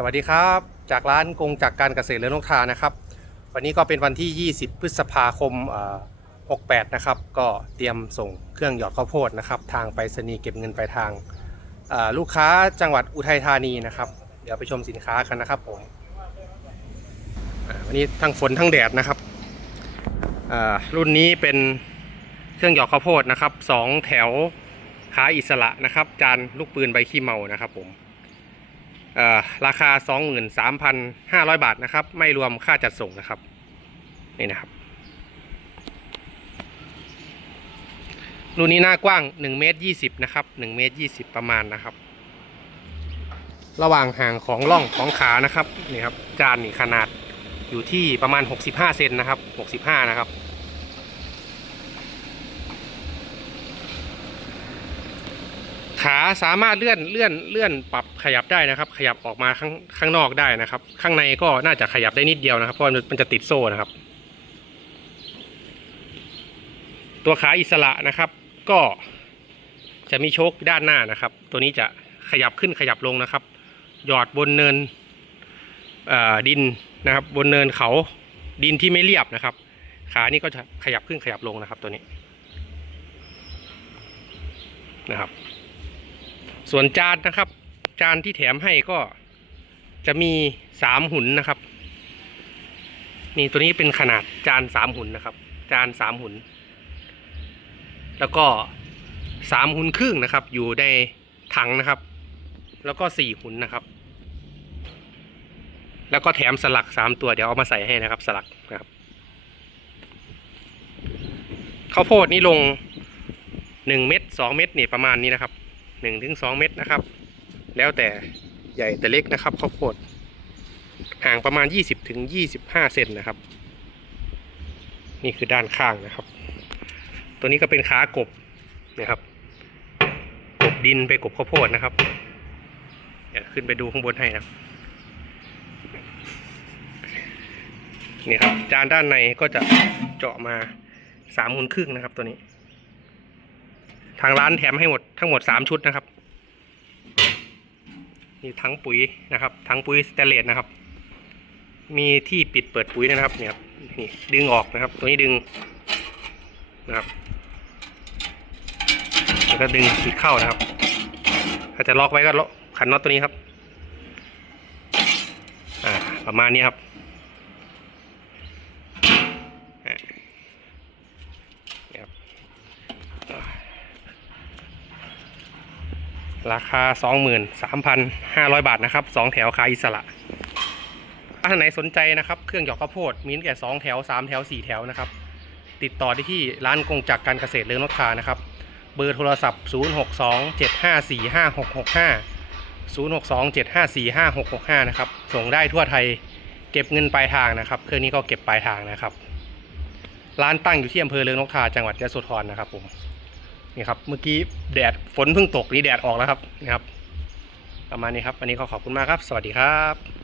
สวัสดีครับ จากร้านกงจากการเกษตรเรือนกทานะครับ วันนี้ก็เป็นวันที่ 20 พฤษภาคม 68 นะครับ ก็เตรียมส่งเครื่องหยอดข้าวโพดนะครับ ทางไปรษณีย์เก็บเงินปลายทางลูกค้าจังหวัดอุทัยธานีนะครับ เดี๋ยวไปชมสินค้ากันนะครับผมวันนี้ทั้งฝนทั้งแดดนะครับรุ่นนี้เป็นเครื่องหยอดข้าวโพดนะครับสองแถวขาอิสระนะครับ จานลูกปืนใบขี้เมานะครับผม ราคา 23,500 บาทนะครับ ไม่รวมค่าจัดส่งนะครับ นี่นะครับ รุ่นนี้หน้ากว้าง1เมตร20นะครับ1เมตร20 ประมาณนะครับ ระหว่างห่างของร่องของขานะครับนี่ครับจานนี่ขนาดอยู่ที่ประมาณ 65 เซนนะครับ 65 นะครับ ขาสามารถเลื่อนเลื่อนเลื่อนปรับขยับได้นะครับ ขยับออกมาข้างข้างนอกได้นะครับ ข้างในก็น่าจะขยับได้นิดเดียวนะครับ เพราะมันจะติดโซ่นะครับ ตัวขาอิสระนะครับ ก็จะมีโชคด้านหน้านะครับ ตัวนี้จะขยับขึ้นขยับลงนะครับ หยอดบนเนินดินนะครับ บนเนินเขาดินที่ไม่เรียบนะครับ ขานี่ก็จะขยับขึ้นขยับลงนะครับตัวนี้นะครับ ส่วนจานนะครับ จานที่แถมให้ก็จะมีสามหุ่นนะครับ นี่ตัวนี้เป็นขนาดจานสามหุ่นนะครับ จานสามหุ่น แล้วก็สามหุ่นครึ่งนะครับ อยู่ในถังนะครับ แล้วก็สี่หุ่นนะครับ แล้วก็แถมสลักสามตัวเดี๋ยวเอามาใส่ให้นะครับ สลักนะครับข้าวโพดนี่ลงหนึ่งเม็ดสองเม็ดนี่ประมาณนี้นะครับ หนึ่งถึงสองเม็ดนะครับ แล้วแต่ใหญ่แต่เล็กนะครับข้าวโพดห่างประมาณยี่สิบถึงยี่สิบห้าเซนนะครับ นี่คือด้านข้างนะครับ ตัวนี้ก็เป็นขากบนะครับ กบดินไปกบข้าวโพดนะครับเดี๋ยวขึ้นไปดูข้างบนให้นะครับนี่ครับจานด้านในก็จะเจาะมาสามมุนครึ่งนะครับตัวนี้ ทางร้านแถมให้หมดทั้งหมดสามชุดนะครับมีทั้งปุ๋ยนะครับทั้งปุ๋ยสเตเลสนะครับ มีที่ปิดเปิดปุ๋ยนะครับเนี่ยครับนี่ดึงออกนะครับ ตัวนี้ดึงนะครับแล้วก็ดึงปิดเข้านะครับ ถ้าจะล็อกไว้ก็ล็อกขันน็อตตัวนี้ครับอ่าประมาณนี้ครับนี่ครับ ราคา 23,500 บาทนะครับ 2 แถวขายอิสระถ้าท่านไหนสนใจนะครับ เครื่องหยอกข้าวโพดมีตั้งแต่ 2 แถว 3 แถว 4 แถวนะครับ ติดต่อได้ที่ร้านกงจักรการเกษตรเลืองนกทานะครับ เบอร์โทรศัพท์ 0627545665 0627545665 นะครับ ส่งได้ทั่วไทย เก็บเงินปลายทางนะครับ เครื่องนี้ก็เก็บปลายทางนะครับ ร้านตั้งอยู่ที่อำเภอเลืองนกทาจังหวัดยะโสธรนะครับผม นี่ครับ เมื่อกี้แดดฝนเพิ่งตกนี่แดดออกแล้วครับนะครับ ประมาณนี้ครับวันนี้ขอขอบคุณมากครับ สวัสดีครับ